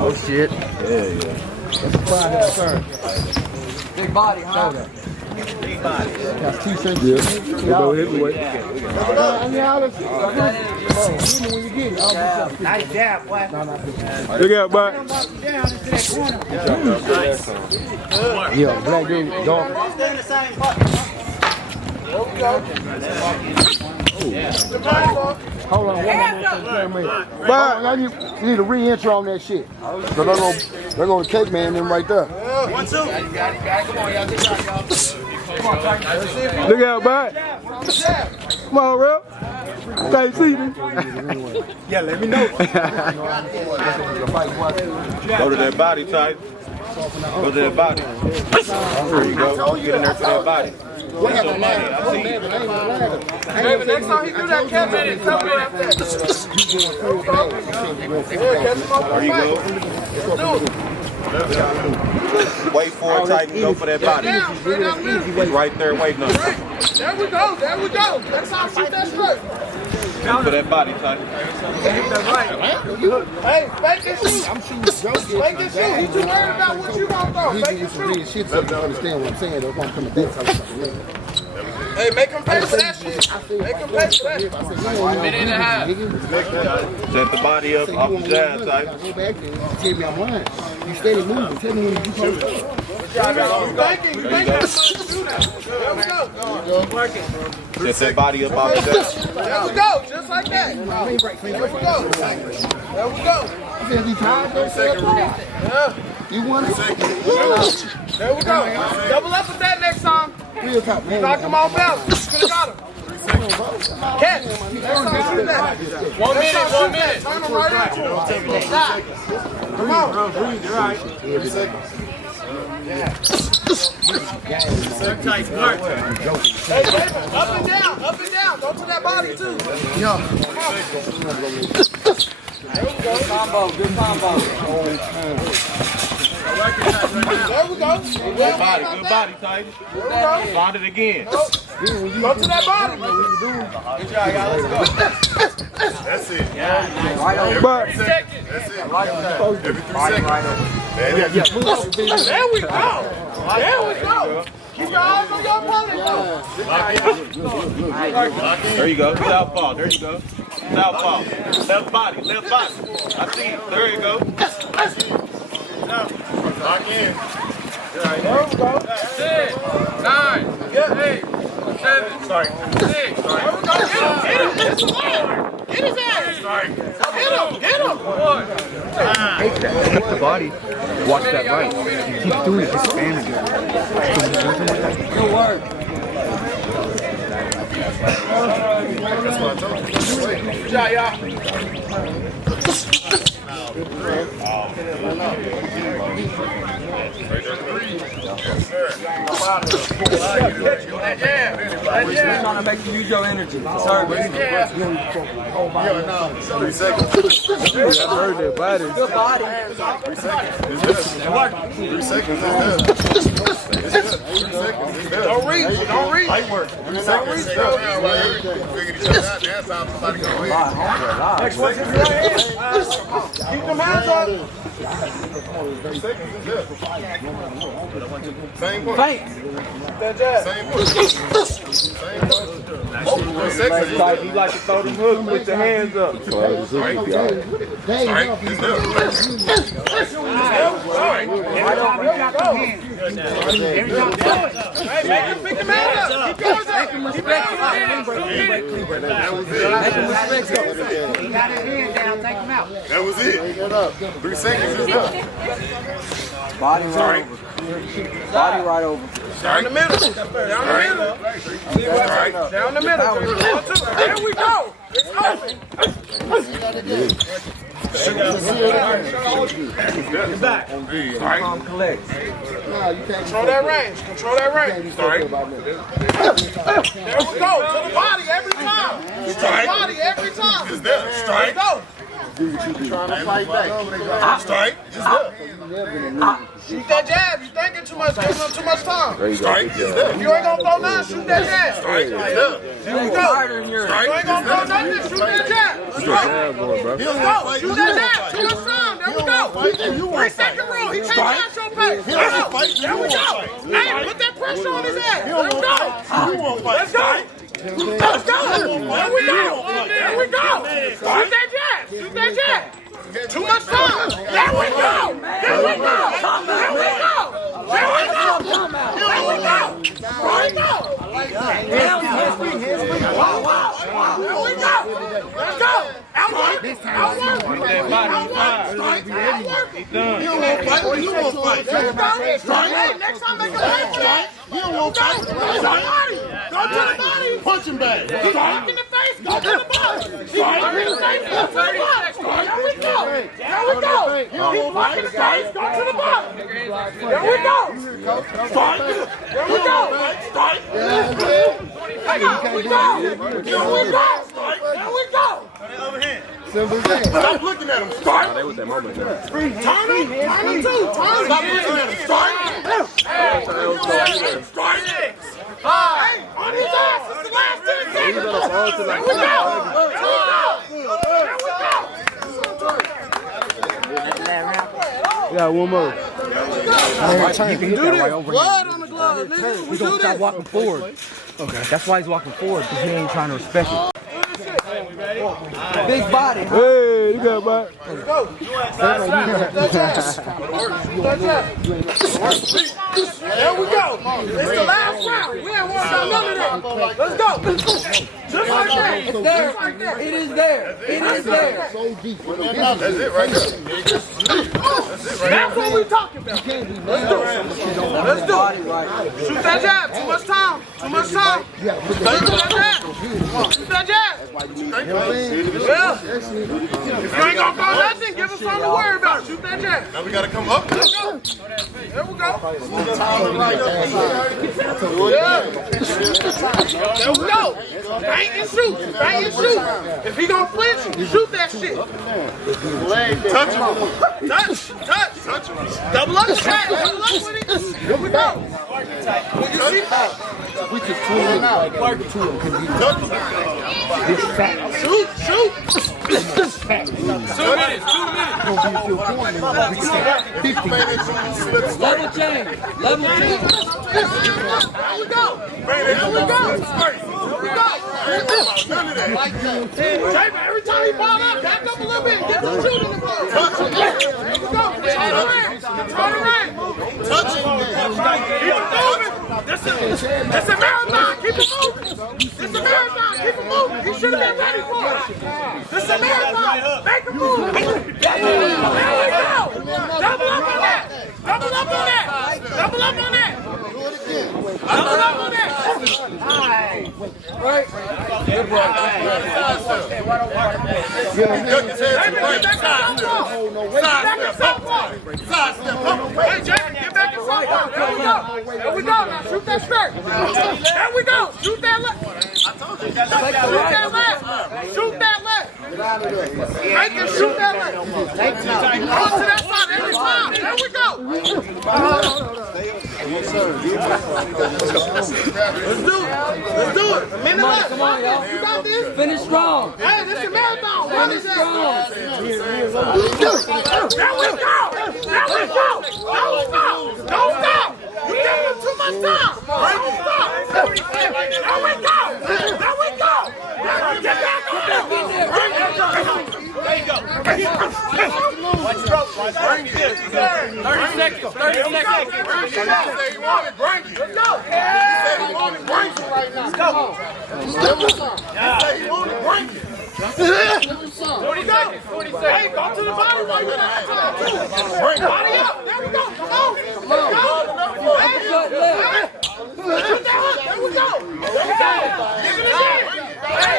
Oh shit. Yeah. Big body, huh? Big body. Got t-shirts. Yeah. Go heavyweight. Nice jab, boy. Look out, bud. Yeah, black dude, dog. Hold on, but I need a re-intro on that shit. So they're gonna take man them right there. 1, 2. Come on, y'all. Look out, bud. Come on, Rep. Can't see me. Yeah, let me know. Go to that body, Titan. Go to that body. There you go. Get in there for that body. What's your money? I see you. Baby, next time he do that cat minute, tell me after that. There you go. Wait for it, Titan. Go for that body. He's right there waiting on you. There we go. Next time, shoot that straight. Go for that body, Titan. Hey, fake this shoot. I'm shooting jokes. Fake this shoot. He's too worried about what you gonna throw. Fake this shoot. So you understand what I'm saying? That's why I'm coming this. Hey, make him pay for that shit. Make him pay for that. Minute and a half. Set the body up off the jab, Titan. Go back there and tell me I'm lying. You steady moving. Tell me when you do it. You thinking. There we go. Set that body up off the jab. There we go. Just like that. There we go. Yeah. You want it? There we go. Double up with that next time. Knock him off out. Could've got him. Catch. Next time shoot that. 1 minute. Turn him right into him. Stop. Come on. You're right. Hey, baby, up and down. Go to that body too. Yeah. There we go. Good combo. There we go. Good body, Titan. Find it again. Go to that body. Good job, guys. Let's go. That's it. But That's it. Every 3 seconds. There we go. Keep your eyes on your opponent, though. there you go. Southpaw. There you go. Southpaw. Left body. I see it. There you go. Lock in. There we go. 10, 9, 8, 7, 6. There we go. Get him. Get his ass. Get him. 1. Keep the body. Watch that right. Keep doing it. Expand it. Good work. That's what I told you. Good job, y'all. Trying to make you use your energy. Sorry, 3 seconds. I heard that body. good body. 3 seconds. 3 seconds. Don't reach. Light work. 3 seconds. Figured each other out. That's how somebody go in. Next one. Keep them hands up. 3 seconds is good. Same point. Fight. That jab. Same point. Same point. 1 second. You like to throw them hooks with your hands up. Strike. It's good. Hey, make him pick them hands up. Keep yours up. Keep yours up. That was it. He got his hand down. Take him out. That was it. 3 seconds is done. Body right over. Body right over. Down the middle. Down the middle. There we go. It's open. Get back. Calm, collect. Control that range. There we go. To the body every time. To the body every time. It's there. Strike. Go. Trying to fight back. Strike. It's there. Shoot that jab. You thinking too much. Giving him too much time. There you go. If you ain't gonna throw none, shoot that jab. Here we go. If you ain't gonna throw nothing, shoot that jab. Let's go. Shoot that jab. Too much time. There we go. 3-second rule. He can't match your pace. There we go. Hey, put that pressure on his head. There we go. Let's go. Let's go. There we go. There we go. Shoot that jab. Shoot that jab. Too much time. There we go. There we go. There we go. There we go. There we go. There we go. There we go. Let's go. Outwork. Outwork. You won't fight. You won't fight. Let's go. Hey, next time make a leg drop. You won't fight. Go to the body. Go to the body. Punch him back. He's in the face. Go to the body. He's in the face. Go to the body. There we go. There we go. He's blocking the face. Go to the body. There we go. Strike. There we go. Strike. There we go. There we go. There we go. Stop looking at him. Start. They with that moment. Turn him. Turn him too. Turn him. Stop looking at him. Start. Start. Hey, on his ass. It's the last 10 seconds. There we go. There we go. Yeah, one more. You can do this. Blood on the glove. He's gonna stop walking forward. Okay. That's why he's walking forward, because he ain't trying to respect it. Big body. Hey, you got body. Let's go. There we go. It's the last round. We ain't want none of that. Let's go. Just like that. It's there. It is there. It is there. That's it right there. That's what we talking about. Let's do it. Let's do it. Shoot that jab. Too much time. Too much time. Shoot that jab. Shoot that jab. Yeah. If you ain't gonna throw nothing, give us something to worry about. Shoot that jab. Now we gotta come up. Let's go. There we go. Yeah. There we go. Bang and shoot. Bang and shoot. If he gonna flinch, shoot that shit. Touch him. Touch. Double up the shot. Double up with it. Here we go. When you see We just told him like two of them can shoot. 2 minutes. Level change. Level change. There we go. There we go. Every time he ball up, back up a little bit. Get some shooting in the ball. There we go. Turn around. Touch it. Keep it moving. This is a marathon. Keep it moving. This is a marathon. Keep it moving. He should have been ready for it. This is a marathon. Make a move. There we go. Double up on that. Double up on that. Double up on that. Double up on that. Right. Good bro. Hey, Jack, get back in softball. There we go. There we go. Now shoot that straight. There we go. Shoot that left. Shoot that left. Shoot that left. Make him shoot that left. Go to that side every time. There we go. Let's do it. Let's do it. A minute left. Come on, y'all. You got this? Finish strong. Hey, this is a marathon. Finish strong. There we go. There we go. Don't stop. Don't stop. You giving him too much time. Don't stop. There we go. There we go. Get back on him. There you go. Watch your rope. 30 seconds. 30 seconds. He said he wanted bring it. Let's go. He said he wanted bring it right now. Let's go. He said he wanted bring it. 40 seconds. 40 seconds. Hey, go to the body while you're at time, too. Bring body up. There we go. Come on. Let's go. Hey, shoot that hook. There we go. There we go. Give it again. Hey.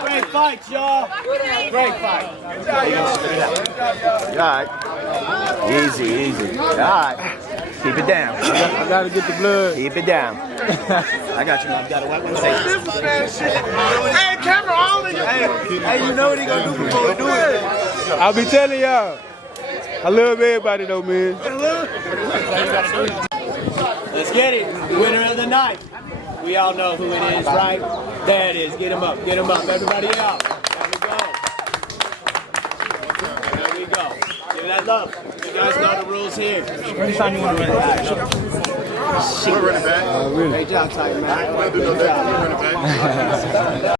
Great fight, y'all. Great fight. All right. Easy. All right. Keep it down. I gotta get the blood. Keep it down. I got you, man. Got it. Wipe one second. Businessman shit. Hey, camera on in Hey, you know what he gonna do before we do it? I'll be telling y'all. I love everybody though, man. Let's get it. Winner of the night. We all know who it is, right? There it is. Get him up. Get him up. Everybody out. There we go. There we go. Give that love. You guys know the rules here. Anytime you want to run it back. We're running back. Great job, Titan, man. We'll do no that. We're running back.